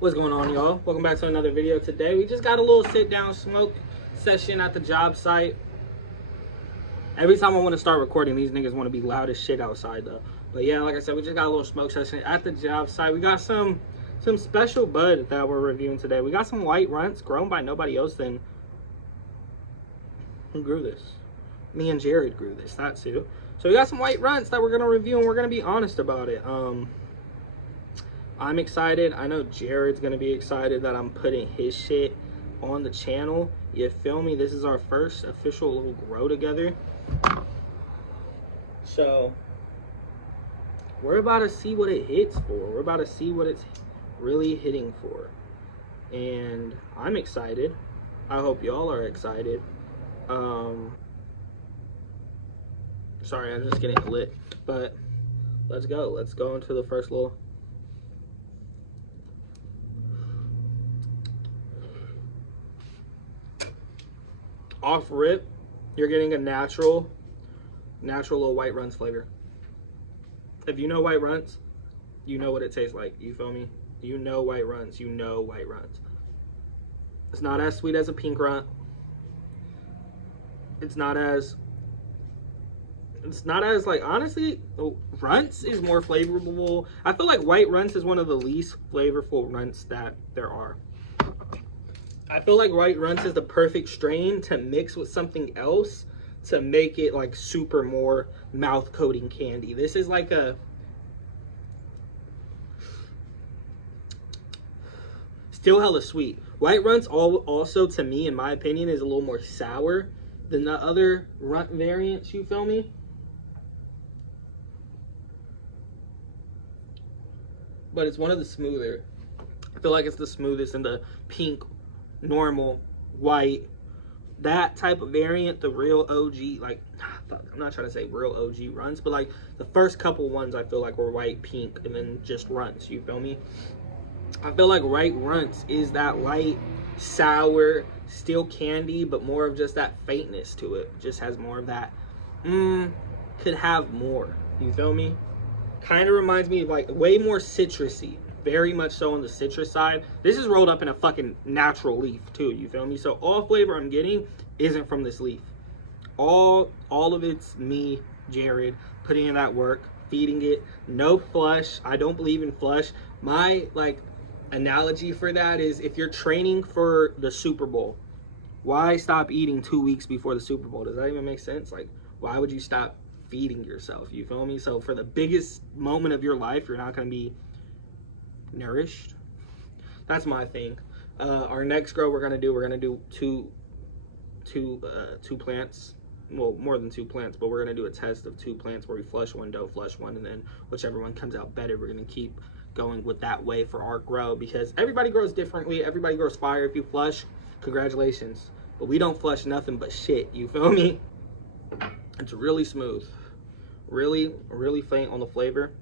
What's going on, y'all? Welcome back to another video. Today we just got a little sit down smoke session at the job site. Every time I want to start recording, these niggas want to be loud as shit outside though. But yeah, like I said, we just got a little smoke session at the job site. We got some special bud that we're reviewing today. We got some white runts grown by nobody else than who grew this. Me and Jared grew this, that too. So we got some white runts that we're gonna review and we're gonna be honest about it. I'm excited. I know Jared's gonna be excited that I'm putting his shit on the channel. You feel me? This is our first official little grow together. So we're about to see what it hits for. We're about to see what it's really hitting for. And I'm excited. I hope y'all are excited. Sorry, I'm just getting lit. But let's go. Let's go into the first little. Off rip, you're getting a natural little white runs flavor. If you know white runs, you know what it tastes like. You feel me? You know white runs. You know white runs. It's not as sweet as a pink runt. It's not as like, honestly, runts is more flavorful. I feel like white runts is one of the least flavorful runts that there are. I feel like white runts is the perfect strain to mix with something else to make it like super more mouth coating candy. This is like a still hella sweet. White runts also to me, in my opinion, is a little more sour than the other runt variants, you feel me? But it's one of the smoother. I feel like it's the smoothest in the pink, normal, white, that type of variant, the real OG, like, I'm not trying to say real OG runs, but like the first couple ones I feel like were white, pink, and then just runts, you feel me? I feel like white runts is that light, sour, still candy, but more of just that faintness to it. Just has more of that, could have more, you feel me? Kind of reminds me of like way more citrusy. Very much so on the citrus side. This is rolled up in a fucking natural leaf too, you feel me? So all flavor I'm getting isn't from this leaf. All of it's me, Jared, putting in that work, feeding it. No flush. I don't believe in flush. My like analogy for that is if you're training for the Super Bowl, why stop eating 2 weeks before the Super Bowl? Does that even make sense? Like, why would you stop feeding yourself? You feel me? So for the biggest moment of your life, you're not going to be nourished. That's my thing. Our next grow we're gonna do two plants. Well, more than 2 plants, but we're gonna do a test of 2 plants where we flush one, don't flush one, and then whichever one comes out better, we're gonna keep going with that way for our grow, because everybody grows differently. Everybody grows fire. If you flush, congratulations, but we don't flush nothing but shit, you feel me? It's really smooth, really faint on the flavor,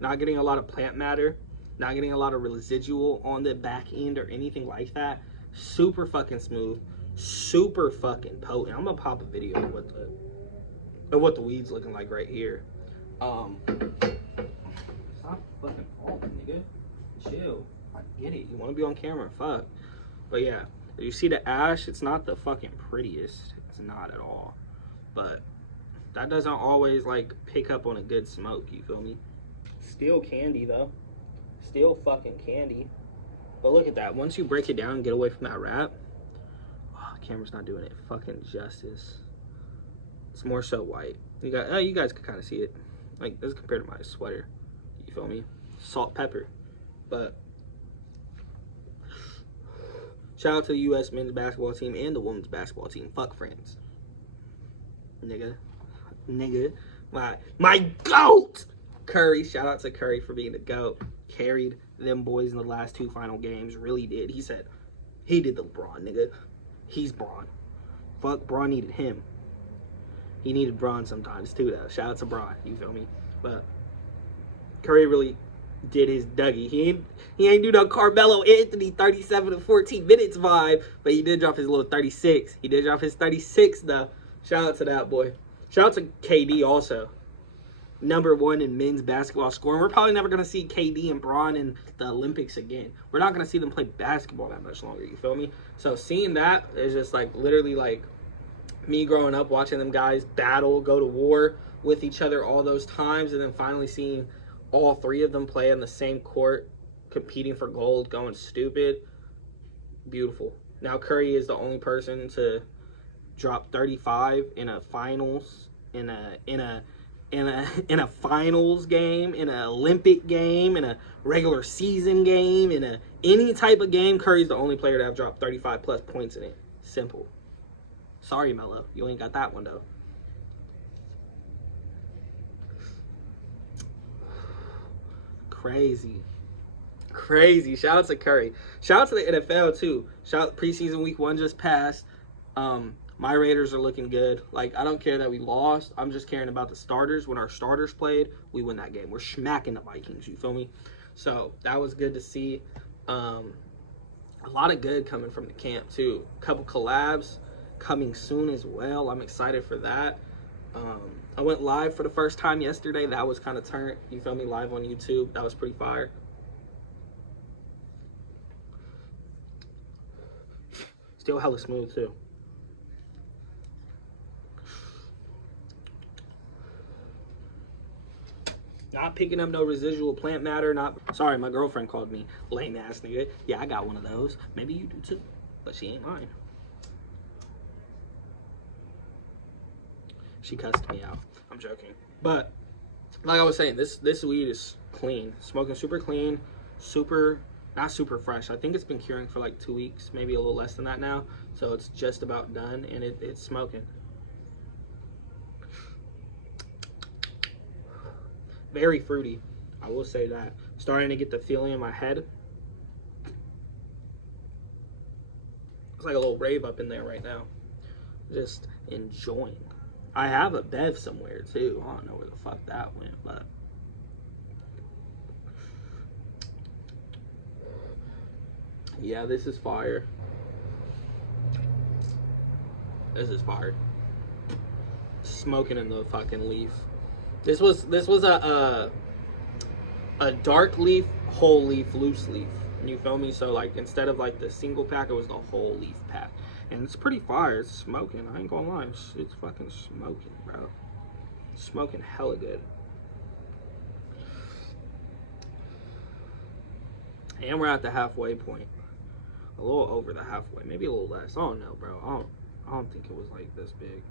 not getting a lot of plant matter, not getting a lot of residual on the back end or anything like that. Super fucking smooth, super fucking potent. I'm gonna pop a video of what the weed's looking like right here. Stop fucking falling, nigga. Chill. I get it. You want to be on camera? Fuck. But yeah, you see the ash? It's not the fucking prettiest. It's not at all. But that doesn't always like pick up on a good smoke. You feel me? Still candy though. Still fucking candy. But look at that. Once you break it down and get away from that wrap, oh, the camera's not doing it fucking justice. It's more so white. You guys can kind of see it. Like, this is compared to my sweater. You feel me? Salt, pepper. But shout out to the U.S. men's basketball team and the women's basketball team. Fuck France. Nigga. My GOAT! Curry. Shout out to Curry for being the GOAT. Carried them boys in the last 2 final games. Really did. He said he did the Braun, nigga. He's Braun. Fuck, Braun needed him. He needed Braun sometimes too, though. Shout out to Braun. You feel me? But Curry really did his Dougie. He ain't do no Carmelo Anthony 37 to 14 minutes vibe, but he did drop his little 36. He did drop his 36 though. Shout out to that boy. Shout out to KD also. #1 in men's basketball scoring. We're probably never going to see KD and Bron in the Olympics again. We're not going to see them play basketball that much longer, you feel me? So seeing that is just like literally like me growing up watching them guys battle, go to war with each other all those times, and then finally seeing all 3 of them play in the same court, competing for gold, going stupid. Beautiful. Now Curry is the only person to drop 35 in a finals, in a finals game, in an Olympic game, in a regular season game, in any type of game. Curry's the only player to have dropped 35 plus points in it. Simple. Sorry, Melo, you ain't got that one though. Crazy. Shout out to Curry. Shout out to the NFL too. Shout out, preseason week 1 just passed. My Raiders are looking good. Like, I don't care that we lost. I'm just caring about the starters. When our starters played, we win that game. We're smacking the Vikings, you feel me? So that was good to see. A lot of good coming from the camp too. A couple collabs coming soon as well. I'm excited for that. I went live for the first time yesterday. That was kind of turned, you feel me, live on YouTube. That was pretty fire. Still hella smooth too. Not picking up no residual plant matter. Sorry, my girlfriend called me lame ass nigga. Yeah, I got one of those. Maybe you do too, but she ain't mine. She cussed me out. I'm joking. But like I was saying, this weed is clean. Smoking super clean, not super fresh. I think it's been curing for like 2 weeks, maybe a little less than that now. So it's just about done, and it's smoking. Very fruity, I will say that. Starting to get the feeling in my head. It's like a little rave up in there right now. Just enjoying. I have a Bev somewhere too. I don't know where the fuck that went, but yeah, this is fire. This is fire. Smoking in the fucking leaf. This was a dark leaf, whole leaf, loose leaf. You feel me? So like instead of like the single pack, it was the whole leaf pack. And it's pretty fire. It's smoking. I ain't gonna lie. It's fucking smoking, bro. Smoking hella good. And we're at the halfway point. A little over the halfway. Maybe a little less. I don't know, bro. I don't think it was like this big.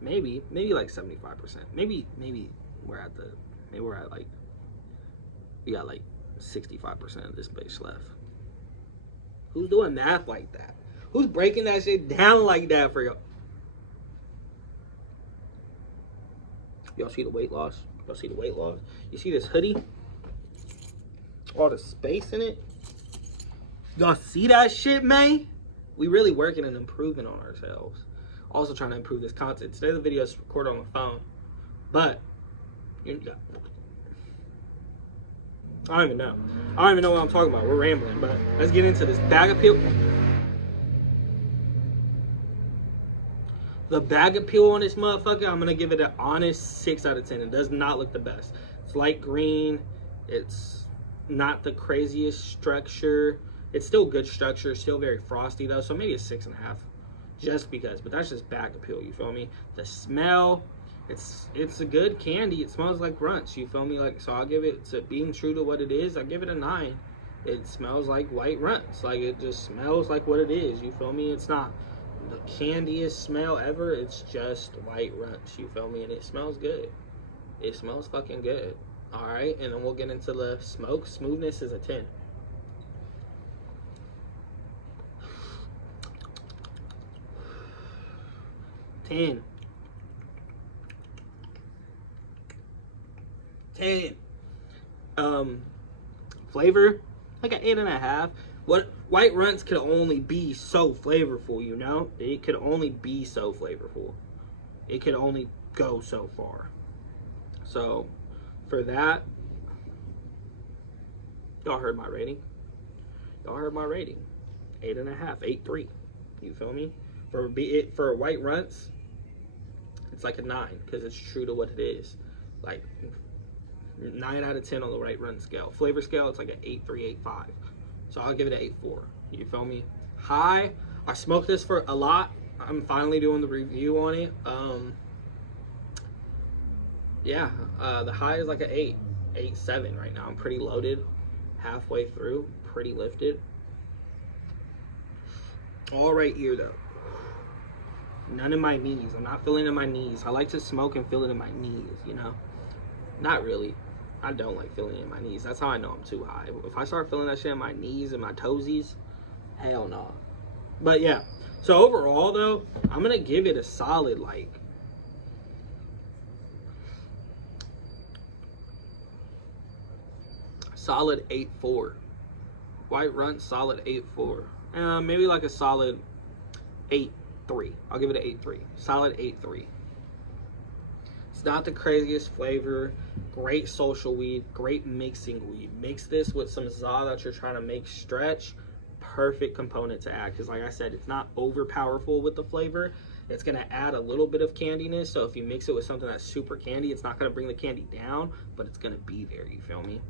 Maybe like 75%. Maybe we're at like, we got like 65% of this base left. Who's doing math like that? Who's breaking that shit down like that for y'all? Y'all see the weight loss? Y'all see the weight loss? You see this hoodie? All the space in it? Y'all see that shit, man? We really working and improving on ourselves. Also trying to improve this content. Today the video is recorded on the phone. But, I don't even know. I don't even know what I'm talking about. We're rambling, but let's get into this bag of peel. The bag of peel on this motherfucker, I'm gonna give it an honest 6 out of 10. It does not look the best. It's light green. It's not the craziest structure. It's still good structure, still very frosty though, so maybe a 6.5. Just because, but that's just bag of peel, you feel me? The smell, it's a good candy. It smells like Runts, you feel me? Like, so I'll give it, to being true to what it is, I give it a 9. It smells like white Runts. Like, it just smells like what it is, you feel me? It's not the candiest smell ever. It's just white Runts, you feel me? And it smells good. It smells fucking good. All right, and then we'll get into the smoke. Smoothness is a 10. Flavor, like an 8.5. What white Runts could only be so flavorful, you know? It could only be so flavorful. It could only go so far. So, for that, y'all heard my rating. Y'all heard my rating. 8.5, 8.3. You feel me? For white Runts, it's like a 9 because it's true to what it is. Like, 9 out of 10 on the right run scale. Flavor scale, it's like an 8.3, 8.5. So I'll give it an 8.4. You feel me? High, I smoked this for a lot. I'm finally doing the review on it. Yeah, the high is like an 8, 8.7 right now. I'm pretty loaded, halfway through, pretty lifted. All right here though. None in my knees. I'm not feeling in my knees. I like to smoke and feel it in my knees, you know? Not really. I don't like feeling it in my knees. That's how I know I'm too high. If I start feeling that shit in my knees and my toesies, hell no. But yeah. So overall though, I'm gonna give it a solid like solid 8.4. White Runt, solid 8.4. Maybe like a solid 8.3. I'll give it an 8.3. Solid 8.3. It's not the craziest flavor. Great social weed. Great mixing weed. Mix this with some za that you're trying to make stretch. Perfect component to add. Because like I said, it's not over powerful with the flavor. It's going to add a little bit of candiness. So if you mix it with something that's super candy, it's not going to bring the candy down, but it's going to be there. You feel me?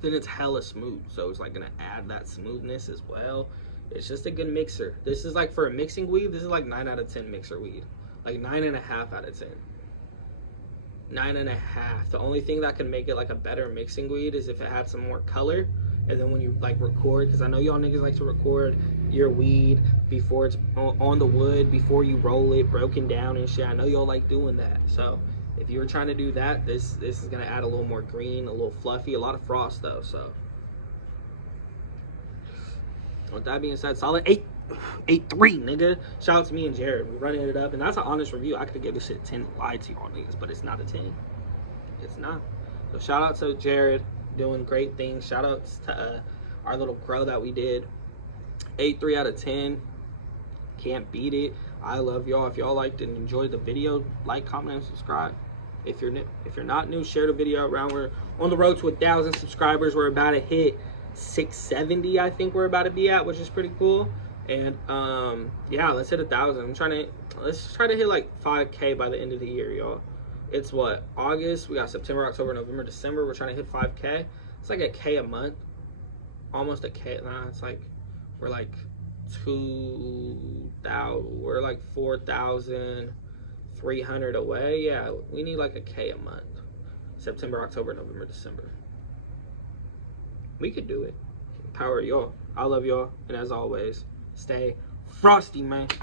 Then it's hella smooth, so it's like gonna add that smoothness as well. It's just a good mixer. This is like, for a mixing weed, this is like 9 out of 10 mixer weed, like 9.5 out of 10. 9.5. The only thing that can make it like a better mixing weed is if it had some more color. And then when you like record, because I know y'all niggas like to record your weed before it's on the wood, before you roll it, broken down and shit. I know y'all like doing that. So if you were trying to do that, this is gonna add a little more green, a little fluffy, a lot of frost though. So with that being said, solid 8.3, nigga. Shout out to me and Jared. We're running it up, and that's an honest review. I could give this shit a 10, lie to y'all niggas, but it's not a 10. It's not. So shout out to Jared, doing great things. Shout outs to our little grow that we did. 8.3 out of 10. Can't beat it. I love y'all. If y'all liked and enjoyed the video, like, comment, and subscribe. If you're new, if you're not new, share the video around. We're on the road to 1,000 subscribers. We're about to hit 670, I think we're about to be at, which is pretty cool. And yeah, let's hit 1,000. Let's try to hit like 5K by the end of the year, y'all. It's what, August? We got September, October, November, December. We're trying to hit 5K. It's like a K a month, almost a K. Nah, it's like we're like 2,000. We're like 4,300 away. Yeah, we need like a K a month. September, October, November, December. We could do it. Power y'all. I love y'all, and as always, stay frosty, man.